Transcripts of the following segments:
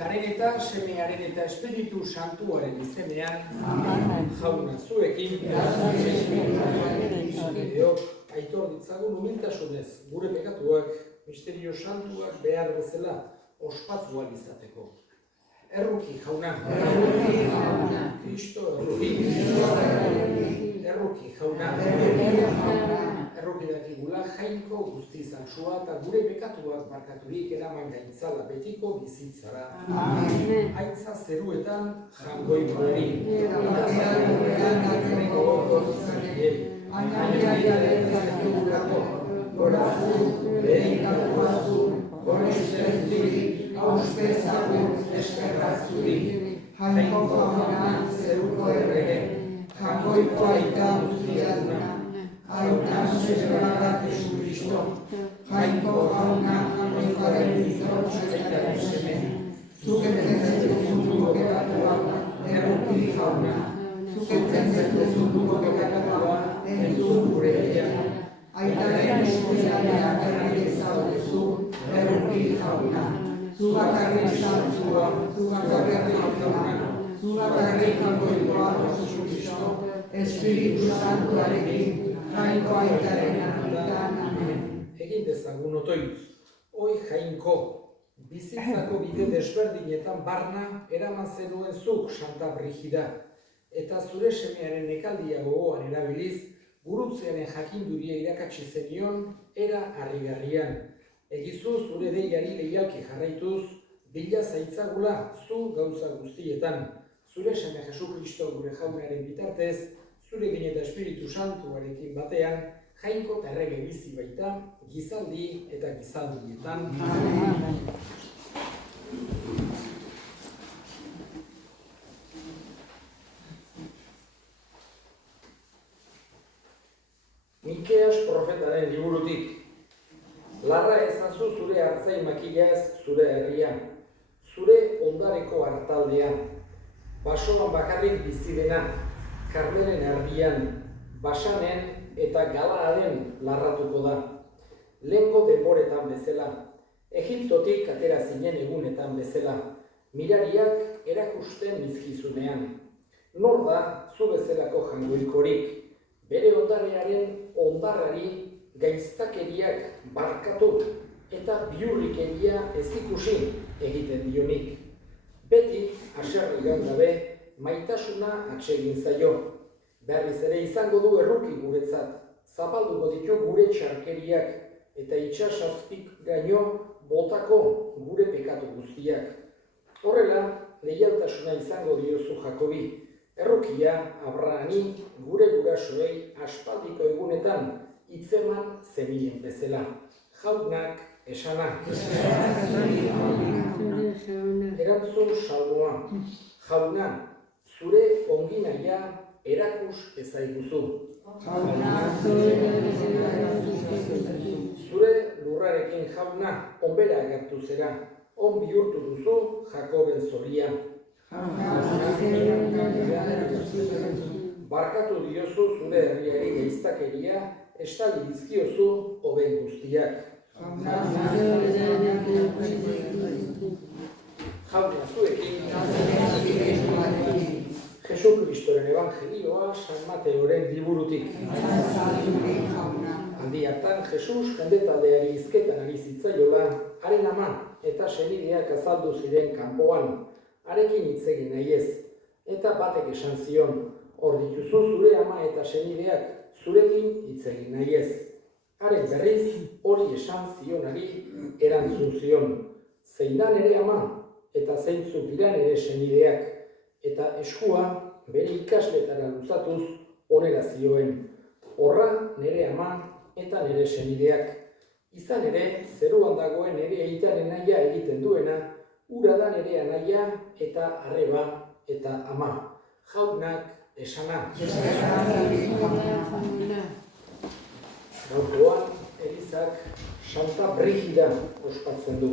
Aitaren eta semearen eta espiritu santuaren izenean, jauna zuekin, aitor ditzagun humiltasunez gure pekatuak, misterio santuak behar bezala ospatu ahal izateko. Erruki jauna, Kristo erruki jauna, erruki dakigula jainko guztiz antsua eta gure pekatuak barkaturik eraman gaintzala betiko bizitzara. Aitza zeruetan jangoikoari, jainko jauna zeruko errege, jangoiko aita guztiaduna, hautan zerbarak Jesu Kristo, jainko jauna jangoikoaren bitortxoetaren seme, zuketzen zezun dugu pekatua, erruki jauna, zuketzen zezun dugu pekatua, entzun gure egia, aitaren eskuidanean errege zaudezu, erruki jauna, zubakarrik santua, zubakarrik jauna, zubakarrik jangoikoa Jesu Kristo, Espiritu Santuarekin, jainko aitaren anitan, amen. Egin dezagun otoitz, hoi jainko, bizitzako bide desberdinetan barna eraman zenuen zuk Santa Brigida, eta zure semearen nekaldia gogoan erabiliz, gurutzearen jakinduria irakatsi zenion, era harrigarrian. Egizu zure deiari leialki jarraituz, bila zaitzagula zu gauza guztietan. Zure seme Jesu Kristo gure jaunaren bitartez, zurekin eta Espiritu Santuarekin batean, jainko eta errege bizi baita, gizaldi eta gizaldietan. Amen. Mikeas profetaren liburutik. Larra ezazu zure hartzain makilaz zure herrian, zure ondareko hartaldean, basoan bakarrik bizi dena, Karmelen erdian, Basanen eta Galaaren larratuko da. Lehengo denboretan bezala, Egiptotik atera zinen egunetan bezala, mirariak erakusten nizkizunean. Nor da zu bezalako jangoikorik, bere ondarearen ondarrari gaiztakeriak barkatu eta biurrikeria ez ikusi egiten dionik. Beti, haserre gabe, maitasuna atsegin zaio. Berriz ere izango du erruki guretzat, zapalduko ditu gure txarkeriak eta itsasazpik gaino botako gure pekatu guztiak. Horrela, leialtasuna izango diozu Jakobi, errukia Abrahami gure gurasoei aspaldiko egunetan hitzeman zemilen bezala. Jaunak esana. Erantzun salmoa. Jauna, zure onginahia erakus ezaiguzu. Zure lurrarekin jauna, onbera agertu zera. On bihurtu duzu Jakoben zoria. Barkatu diozu zure herriari gaiztakeria, estali dizkiozu hoben guztiak. Jauna zuekin, Jesu Kristoren evangelioa San Mateoren liburutik. Aldi hartan Jesus jendetaldeari hizketan ari zitzaiola, haren ama eta senideak azaldu ziren kanpoan, harekin hitz egin nahi ez, eta batek esan zion, hor dituzu zure ama eta senideak, zurekin hitz egin nahi ez. Haren berriz, hori esan zionari erantzun zion, zein da nere ama eta zeintzuk dira nere senideak, eta eskua bere ikasletara luzatuz honela zioen, horra nere ama eta nere senideak. Izan ere, zeruan dagoen nere aitaren nahia egiten duena, ura da nere anaia eta arreba eta ama. Jaunak esana. Gaurkoan, Elizak Santa Brigida ospatzen du.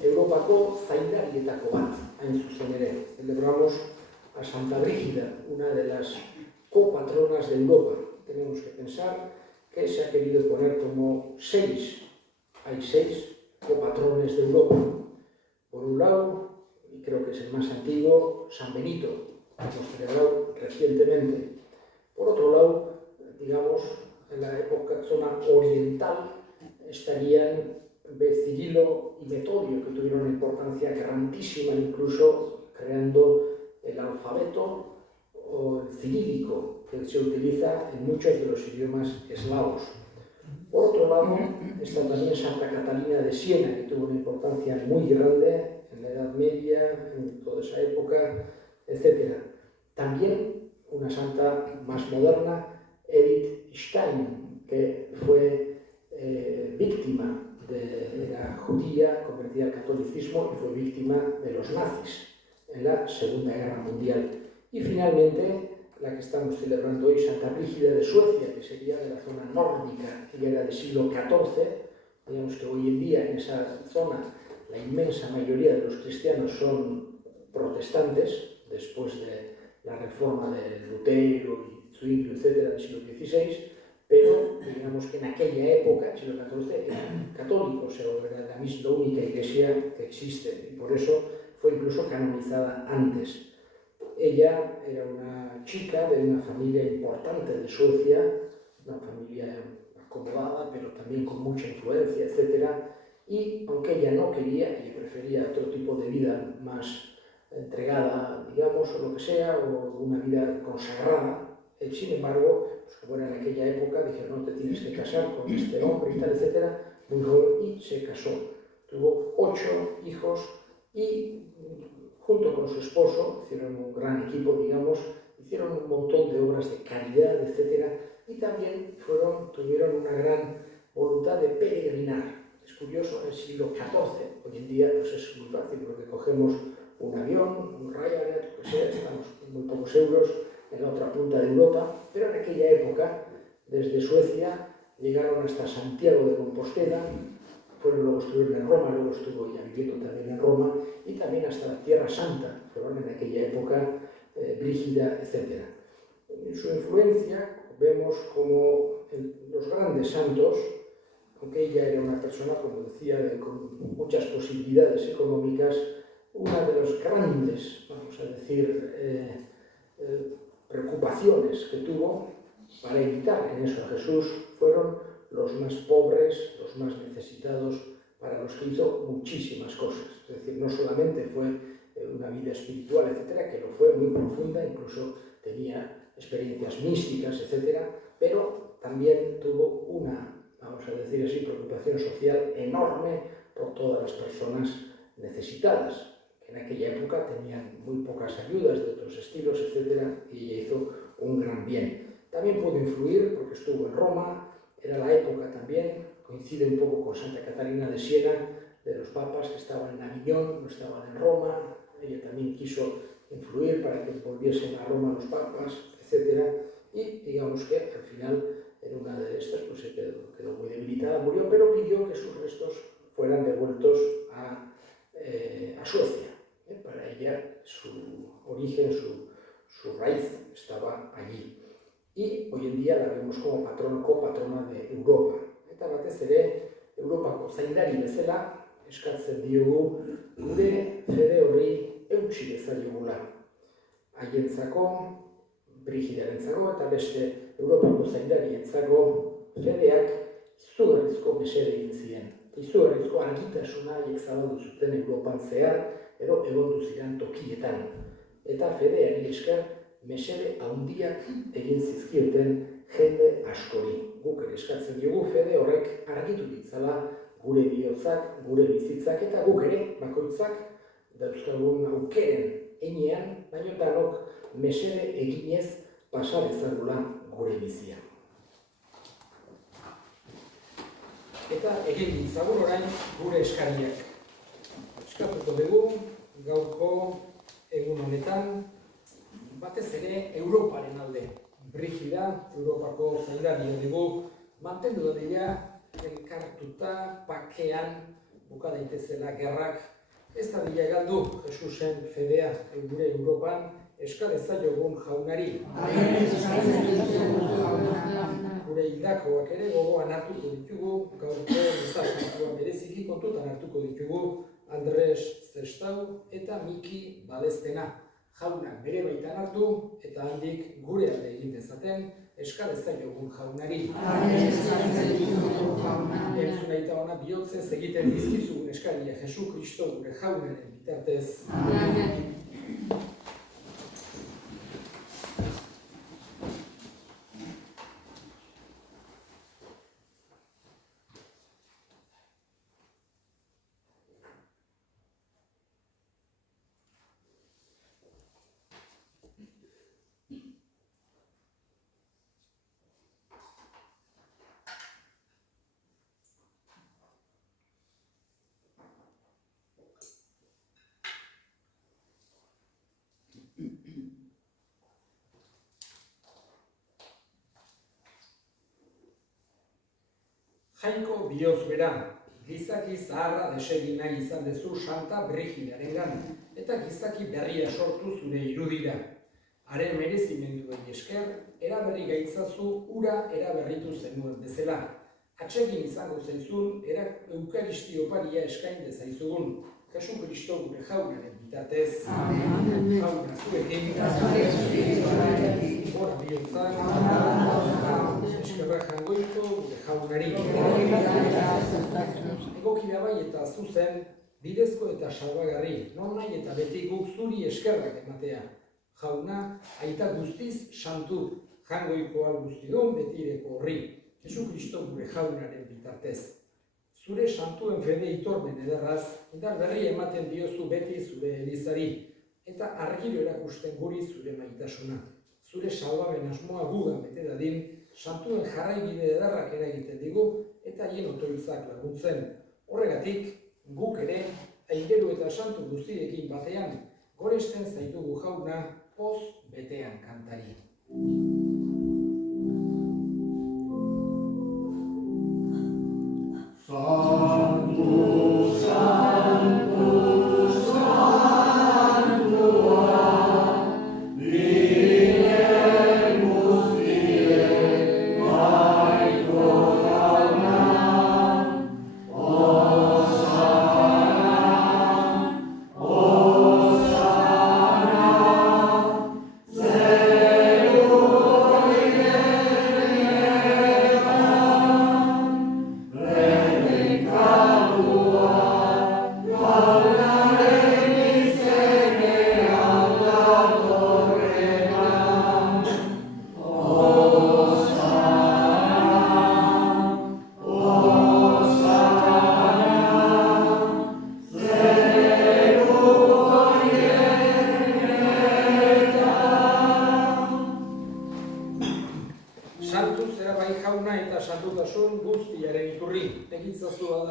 Europako zaindarietako bat, hain zuzen ere. Celebramos a Santa Brígida, una de las copatronas de Europa. Tenemos que pensar que se ha querido poner como 6. Hay 6 copatrones de Europa. Por un lado, y creo que es el más antiguo, San Benito, que hemos celebrado recientemente. Por otro lado, digamos, en la zona oriental estarían Cirilo y Metodio, que tuvieron una importancia grandísima, incluso creando el alfabeto o el cirílico, que se utiliza en muchos de los idiomas eslavos. Por otro lado, está también Santa Catalina de Siena, que tuvo una importancia muy grande en la Edad Media, en toda esa época, etc. También una santa más moderna, Edith Stein, que fue víctima era judía, convertida al catolicismo y fue víctima de los nazis en la Segunda Guerra Mundial. Y finalmente, la que estamos celebrando hoy, Santa Brígida de Suecia, que sería de la zona nórdica, que ya era del siglo XIV. Digamos que hoy en día en esa zona la inmensa mayoría de los cristianos son protestantes, después de la reforma de Lutero y Zwinglio, etc., del siglo XVI, pero digamos que en aquella época, siglo XIV, eran católicos, era la única iglesia que existe, y por eso fue incluso canonizada antes. Ella era una chica de una familia importante de Suecia, una familia acomodada, pero también con mucha influencia, etc. Y aunque ella no quería, ella prefería otro tipo de vida más entregada, digamos, o lo que sea, o una vida consagrada, sin embargo, pues como era en aquella época, dijeron, no te tienes que casar con este hombre y tal, etc. Muy joven, y se casó. Tuvo 8 hijos y junto con su esposo hicieron un gran equipo, digamos, hicieron un montón de obras de caridad, etc. Y también tuvieron una gran voluntad de peregrinar. Es curioso, en el siglo XIV, hoy en día pues es muy fácil porque cogemos un avión, un Ryanair, lo que sea, estamos con muy pocos euros en la otra punta de Europa, pero en aquella época, desde Suecia, llegaron hasta Santiago de Compostela, luego estuvieron en Roma, luego estuvo ya viviendo también en Roma, y también hasta la Tierra Santa, fueron en aquella época Brígida, etc. En su influencia vemos como los grandes santos, aunque ella era una persona, como decía, con muchas posibilidades económicas, una de las grandes, vamos a decir, preocupaciones que tuvo para evitar en eso a Jesús fueron los más pobres, los más necesitados, para los que hizo muchísimas cosas. Es decir, no solamente fue una vida espiritual, etcétera, que lo fue muy profunda, incluso tenía experiencias místicas, etcétera, pero también tuvo una, vamos a decir así, preocupación social enorme por todas las personas necesitadas. En aquella época tenían muy pocas ayudas de otros estilos, etc., y ella hizo un gran bien. También pudo influir porque estuvo en Roma, era la época también, coincide un poco con Santa Catalina de Siena, de los papas que estaban en Aviñón, no estaban en Roma. Ella también quiso influir para que volviesen a Roma los papas, etc. Y digamos que al final, en una de estas, pues se quedó muy debilitada, murió, pero pidió que sus restos fueran devueltos a Suecia. Para ella, su origen, su raíz estaba allí. Y hoy en día la vemos como copatrona de Europa. Eta batez ere, Europako zaindari bezala, eskatzen diogu gure fede horri eutsi dezaiogula. Haientzako, Brigidarentzako eta beste Europako zaindarientzako fedeak izugarrizko mesede egin ziren. Izugarrizko argitasuna haiek zabaldu zuten Europan zehar, edo egondu ziren tokietan. Eta fedeari esker mesede handiak egin zizkioten jende askori. Guk ere eskatzen diogu fede horrek argitu ditzala gure bihotzak, gure bizitzak, eta guk ere bakoitzak dauzkagun aukeren heinean, baina danok mesede eginez pasa dezagula gure bizia. Eta egin ditzagun orain gure eskariak. Eskatuko dugu gaurko egun honetan, batez ere Europaren alde. Brigida, Europako zaindaria dugu, mantendu dadila elkartuta, pakean, buka daitezela gerrak, ez dadila galdu Jesusen fedea gure Europan, eska dezaiogun jaunari. Gure hildakoak ere gogoan hartuko ditugu, gaurko desasnatua bereziki kontutan hartuko ditugu, Andres Zestau eta Miki Balestena. Jaunak bere baitan hartu eta handik gure alde egin dezaten eskal ezaiogun jaunari. Entzun aita ona bihotzez egiten dizkizugun eskaria Jesu Kristo gure jaunaren bitartez. Jainko bihotz bera, gizaki zaharra desegin nahi izan dezu Santa Brigidarengan, eta gizaki berria sortu zure irudira. Haren merezimenduei esker, eraberri gaitzazu ura eraberritu zenuen bezala. Atsegin izango zaizun, Eukaristi oparia eskain dezaizugun, Jesu Kristo gure jaunaren bitartez. Jauna zuekin, gora bihotzak, eskerra jangoiko gure jaunari. Egokila bai eta zuzen, bidezko eta salbagarri, non nahi eta beti guk zuri eskerrak ematea. Jauna, aita guztiz santu, jangoikoa guztidun betireko horri, Jesu Kristo gure jaunaren bitartez. Zure santuen fede itormen ederraz, indar berri ematen diozu beti zure elizari, eta argiro erakusten guri zure maitasuna. Zure salbamen asmoa gugan bete dadin, santuen jarraibide ederrak eragiten digu, eta hien otoizak laguntzen. Horregatik, guk ere, aingeru eta santu guztiekin batean, goresten zaitugu jauna, poz betean kantari.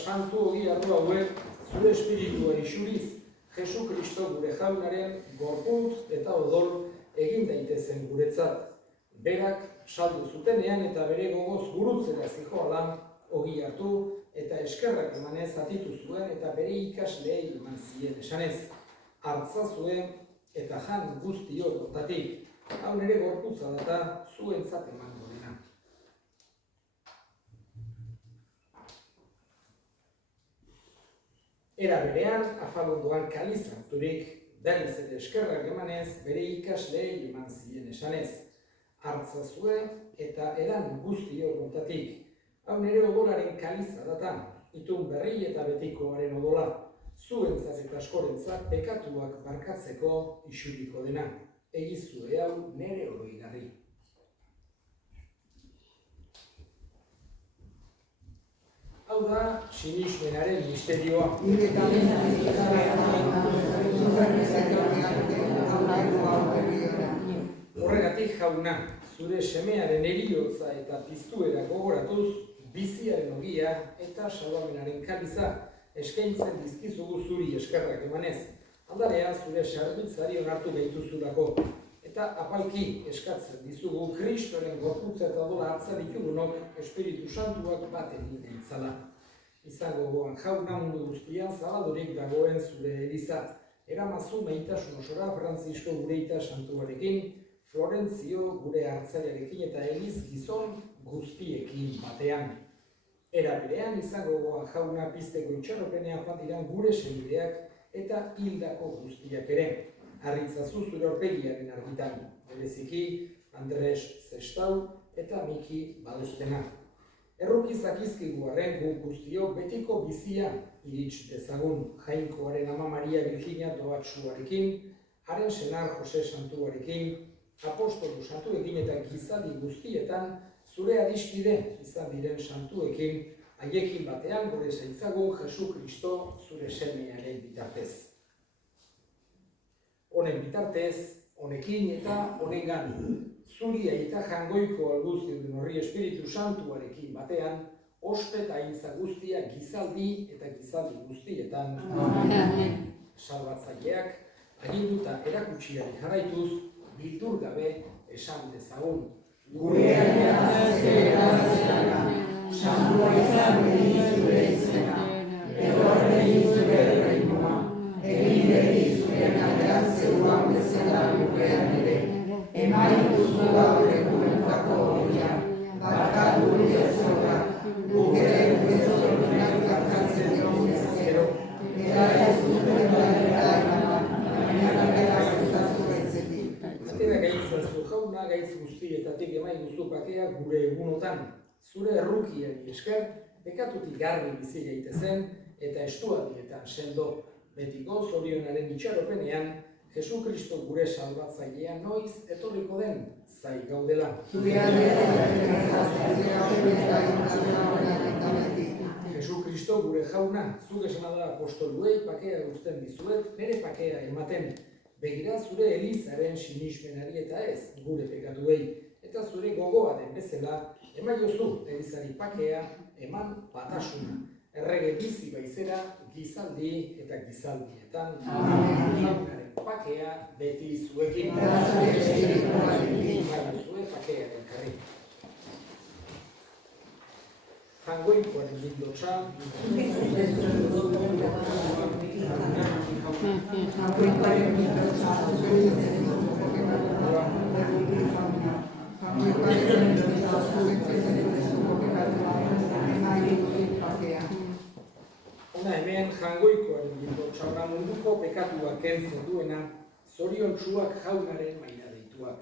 Santu ogi ardo hauek zure espiritua isuriz, Jesu Kristo gure jaunaren gorputz eta odol egin daitezen guretzat. Berak saldu zutenean eta bere gogoz gurutzera zihoala ogi hartu eta eskerrak emanez atitu zuen eta bere ikasleei eman zien esanez. Hartza zuen eta jan guzti hortatik, hau nere gorputza data zuentzat emango dena. Era berean, afalondoan kaliz harturik, berriz ere eskerrak emanez, bere ikasleei eman zien esanez. Hartza zuen eta eran guzti hortatik. Hau nere odolaren kaliza data, itun berri eta betikoaren odola. Zuentzat eta askorentzat pekatuak barkatzeko isuriko dena. Egizue hau nere oroigarri. Hau da, sinismenaren misterioa. Horregatik jauna, zure semearen heriotza eta piztuera gogoratuz, biziaren ogia eta salbamenaren kaliza eskaintzen dizkizugu zuri eskerrak emanez. Aldarea zure sarbitzari onartu behituzulako. Eta apalki eskatzen dizugu Kristoren gorputza eta odola hartzen ditugunok Espiritu Santuak bat egin ditzala. Izango goan jauna mundu guztian zabaldurik dagoen zure eliza. Eramazu maitasun osora Frantzisko gureita santuarekin, Florentzio gure hartzailearekin eta eliz gizon guztiekin batean. Era berean izango jauna pizteko itxaropenean joan diran gure senideak eta hildako guztiak ere. Harritzazu zure aurpegiaren argitan, bereziki Andres Zestau eta Miki Balestena. Errukizak izkigu arren guk guztiok betiko bizia irits dezagun Jainkoaren ama Maria Virginia Doatsuarekin, haren senar Jose Santuarekin, apostolu santuekin eta gizaldi guztietan zure adiskide izan diren santuekin, haiekin batean gure zaitzagun Jesu Kristo zure semearen bitartez. Honen bitartez, honekin eta honengan, zuri eta jangoiko alguztiudun horri Espiritu Santuarekin batean, ospe eta aintza guztia gizaldi eta gizaldi guztietan. Amen. Salbatzaileak, aginduta erakutsiari jarraituz, bildur gabe esan dezagun. Gure zera, santua izan zure izena, edorrei zure reinoa, egin zure aldean zeuan bezala gurean ere, emaituzu gaur egunetako horia, barkatu ezora, gure zorionak gartatzen dugu ezkero, eta ez duten barrera eraman, baina gara zutazu etzetik. Atera gaitzazu jauna, gaitz guztietatik emain duzu bakea gure egunotan. Zure errukiari esker, bekatutik garbi bizi gaitezen eta estualdietan sendo. Betiko zorionaren itxaropenean, Jesu Kristo gure salbatzailea noiz etorriko den zai gaudela. Jesu Kristo gure jauna, zuk esana da apostoluei pakea guzten dizuet, bere pakea ematen. Begira zure elizaren sinismenari eta ez gure pekatuei, eta zure gogoaren bezala, emaiozu elizari pakea, eman batasuna. Errege bizi baizera, gizaldi eta gizaldietan. Jaunaren pakea beti zuekin. Zue pakearen karri. Jangoikoaren lindotxa. Hona hemen jangoikoaren lindotxa munduko pekatua kentzen duena, zoriontsuak jaunaren maila deituak.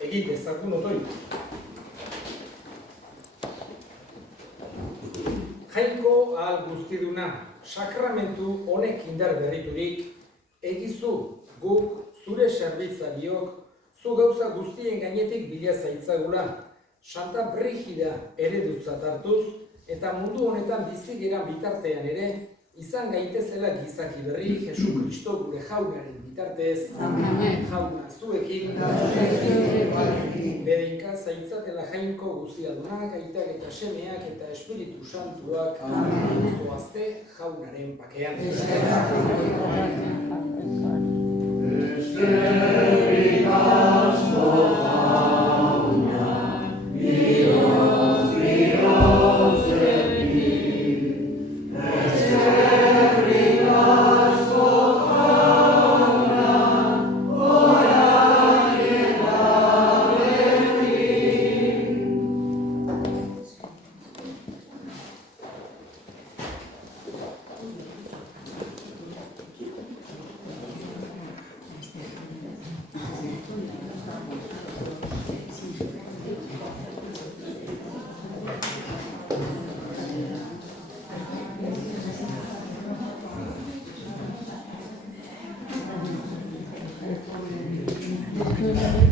Egin dezagun otoi. Jainko ahal guztiduna, sakramentu honek indar berriturik, egizu guk zure zerbitzariok, zu gauza guztien gainetik bila zaitzagula, Santa Brigida eredutzat hartuz, eta mundu honetan bizi gera bitartean ere, izan gaitezela gizaki berri Jesu Kristo gure jaunaren bitartez, jauna zuekin, bedinka zaitzatela jainko guztiadunak, aitak eta semeak eta Espiritu Santuak, zoazte jaunaren pakean. Thank you.